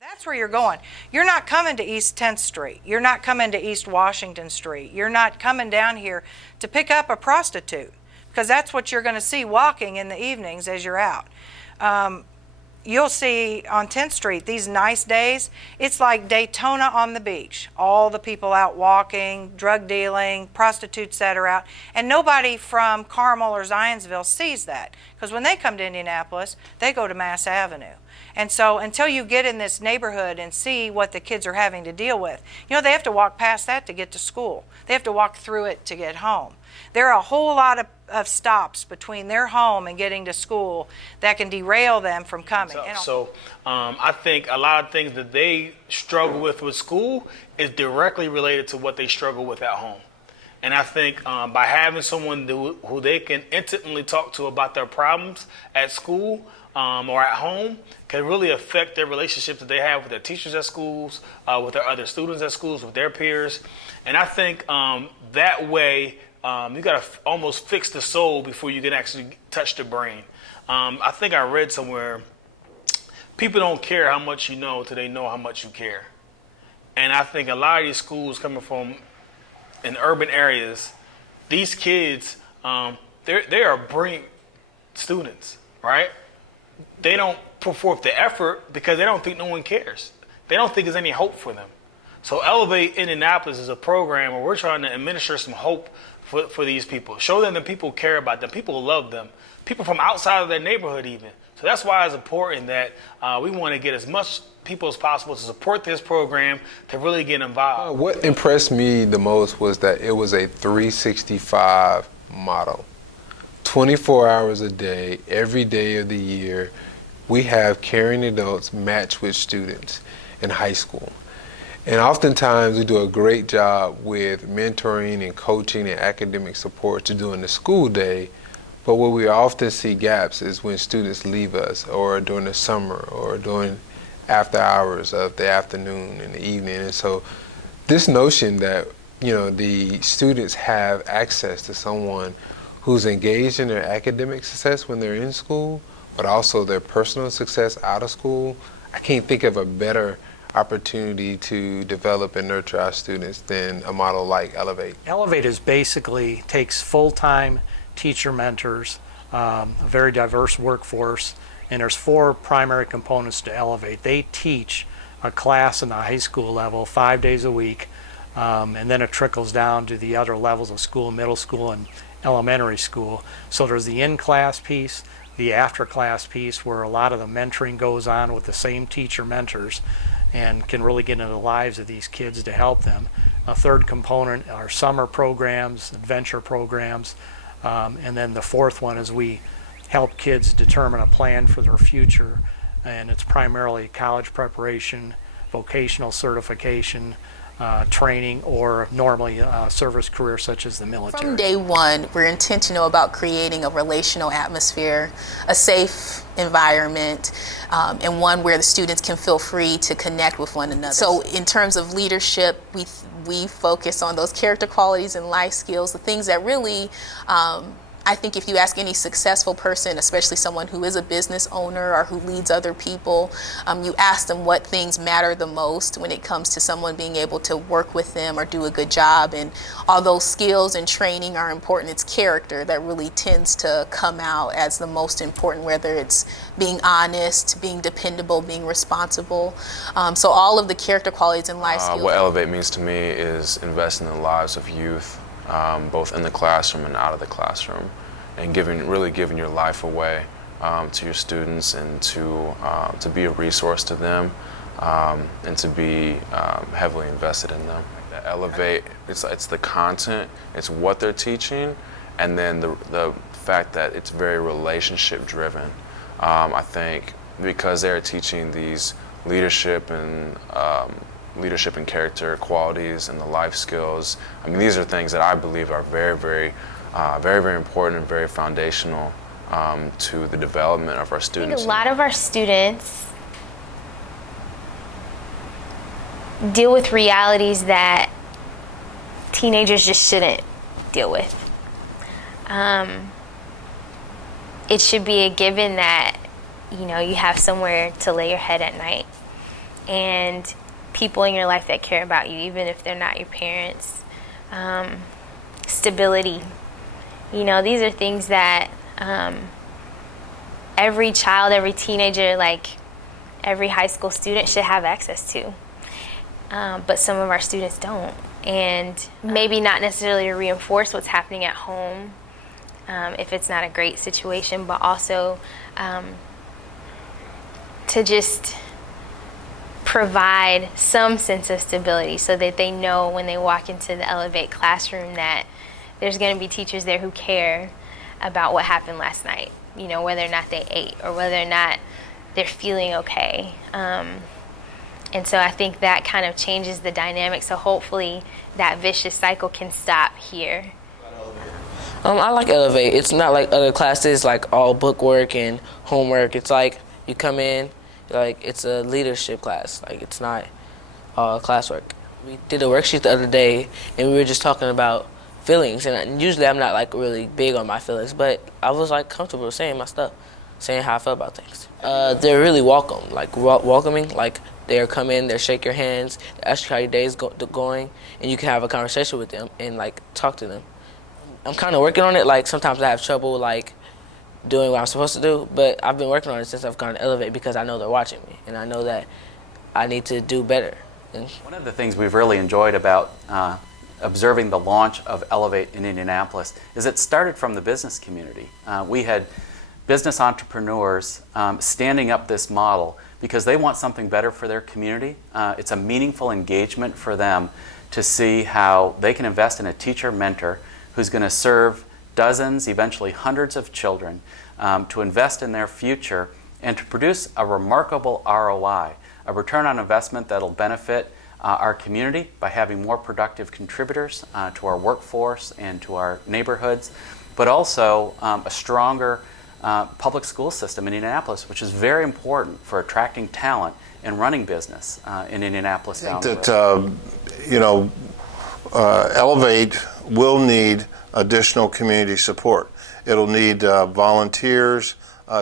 That's where you're going. You're not coming to East 10th Street. You're not coming to East Washington Street. You're not coming down here to pick up a prostitute, because that's what you're going to see walking in the evenings as you're out. You'll see on 10th Street these nice days, it's like Daytona on the beach. All the people out walking, drug dealing, prostitutes that are out. And nobody from Carmel or Zionsville sees that, because when they come to Indianapolis, they go to Mass Avenue. And so until you get in this neighborhood and see what the kids are having to deal with, they have to walk past that to get to school. They have to walk through it to get home. There are a whole lot of stops between their home and getting to school that can derail them from coming. I think a lot of things that they struggle with school is directly related to what they struggle with at home. And I think by having someone who they can intimately talk to about their problems at school or at home can really affect their relationships that they have with their teachers at schools, with their other students at schools, with their peers. And I think that way you got to almost fix the soul before you can actually touch the brain. I think I read somewhere, people don't care how much you know until they know how much you care. And I think a lot of these schools coming from in urban areas, these kids, they are brilliant students, right? They don't put forth the effort because they don't think no one cares. They don't think there's any hope for them. So Elevate Indianapolis is a program where we're trying to administer some hope for these people. Show them that people care about them. People love them. People from outside of their neighborhood even. So that's why it's important that we want to get as much people as possible to support this program to really get involved. What impressed me the most was that it was a 365 model. 24 hours a day, every day of the year, we have caring adults match with students in high school. And oftentimes we do a great job with mentoring and coaching and academic support to during the school day, but where we often see gaps is when students leave us, or during the summer, or during after hours of the afternoon and the evening. And so this notion that the students have access to someone who's engaged in their academic success when they're in school, but also their personal success out of school, I can't think of a better opportunity to develop and nurture our students than a model like Elevate. Elevate is basically takes full-time teacher mentors, a very diverse workforce, and there's 4 primary components to Elevate. They teach a class in the high school level 5 days a week, and then it trickles down to the other levels of school, middle school and elementary school. So there's the in-class piece, the after-class piece, where a lot of the mentoring goes on with the same teacher mentors and can really get into the lives of these kids to help them. A third component are summer programs, adventure programs, and then the fourth one is we help kids determine a plan for their future, and it's primarily college preparation, vocational certification, training, or normally service career such as the military. From day one, we're intentional about creating a relational atmosphere, a safe environment, and one where the students can feel free to connect with one another. So in terms of leadership, we focus on those character qualities and life skills, the things that really I think if you ask any successful person, especially someone who is a business owner or who leads other people, you ask them what things matter the most when it comes to someone being able to work with them or do a good job. And although skills and training are important, it's character that really tends to come out as the most important, whether it's being honest, being dependable, being responsible. So all of the character qualities and life skills. What Elevate means to me is investing in the lives of youth, both in the classroom and out of the classroom, and really giving your life away to your students, and to be a resource to them, and to be heavily invested in them. Elevate, it's the content, it's what they're teaching, and then the fact that it's very relationship driven. I think because they're teaching these leadership and character qualities and the life skills. I mean, these are things that I believe are very, very important and very foundational to the development of our students. I think a lot of our students deal with realities that teenagers just shouldn't deal with. It should be a given that you have somewhere to lay your head at night. and people in your life that care about you, even if they're not your parents. Stability. You know, these are things that every child, every teenager, like every high school student should have access to. But some of our students don't. And maybe not necessarily to reinforce what's happening at home if it's not a great situation, but also to just provide some sense of stability so that they know when they walk into the Elevate classroom that there's going to be teachers there who care about what happened last night, you know, whether or not they ate or whether or not they're feeling okay. And so I think that kind of changes the dynamic. So hopefully that vicious cycle can stop here. I like Elevate. It's not like other classes, like all bookwork and homework. It's like you come in, like it's a leadership class. Like it's not all classwork. We did a worksheet the other day, and we were just talking about feelings. And usually I'm not like really big on my feelings, but I was like comfortable saying my stuff, saying how I felt about things. They're really welcoming. Like they'll come in, they'll shake your hands, they'll ask you how your day is going, and you can have a conversation with them and like talk to them. I'm kind of working on it. Like sometimes I have trouble like doing what I'm supposed to do, but I've been working on it since I've gone to Elevate because I know they're watching me and I know that I need to do better. One of the things we've really enjoyed about observing the launch of Elevate in Indianapolis is it started from the business community. We had business entrepreneurs standing up this model because they want something better for their community. It's a meaningful engagement for them to see how they can invest in a teacher mentor who's going to serve dozens, eventually hundreds of children, to invest in their future and to produce a remarkable ROI, a return on investment that'll benefit our community by having more productive contributors to our workforce and to our neighborhoods, but also a stronger public school system in Indianapolis, which is very important for attracting talent and running business in Indianapolis down the road. Elevate will need additional community support. It'll need volunteers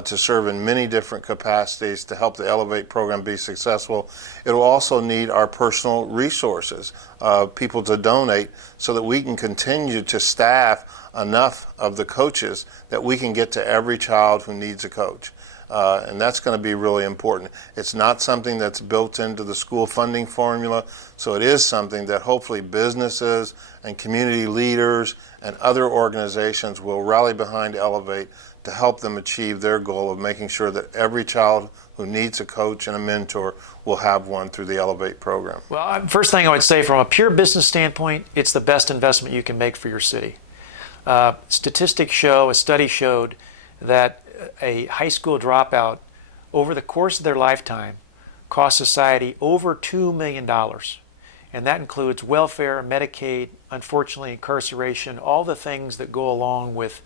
to serve in many different capacities to help the Elevate program be successful. It'll also need our personal resources, people to donate so that we can continue to staff enough of the coaches that we can get to every child who needs a coach. And that's going to be really important. It's not something that's built into the school funding formula, so it is something that hopefully businesses and community leaders and other organizations will rally behind Elevate to help them achieve their goal of making sure that every child who needs a coach and a mentor will have one through the Elevate program. Well, first thing I would say, from a pure business standpoint, it's the best investment you can make for your city. Statistics show, a study showed that a high school dropout over the course of their lifetime costs society over $2 million. And that includes welfare, Medicaid, unfortunately incarceration, all the things that go along with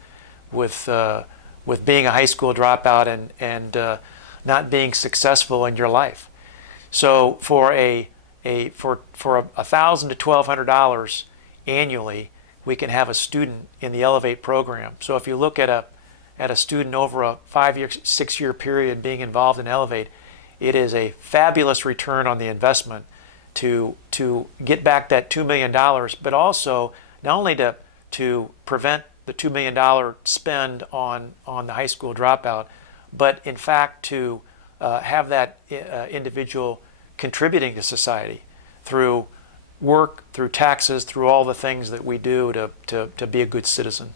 being a high school dropout and not being successful in your life. So for $1,000 to $1,200 annually, we can have a student in the Elevate program. So if you look at a student over a 5-year, 6-year period being involved in Elevate, it is a fabulous return on the investment to get back that $2 million, but also not only to prevent the $2 million spend on the high school dropout, but in fact to have that individual contributing to society through work, through taxes, through all the things that we do to be a good citizen.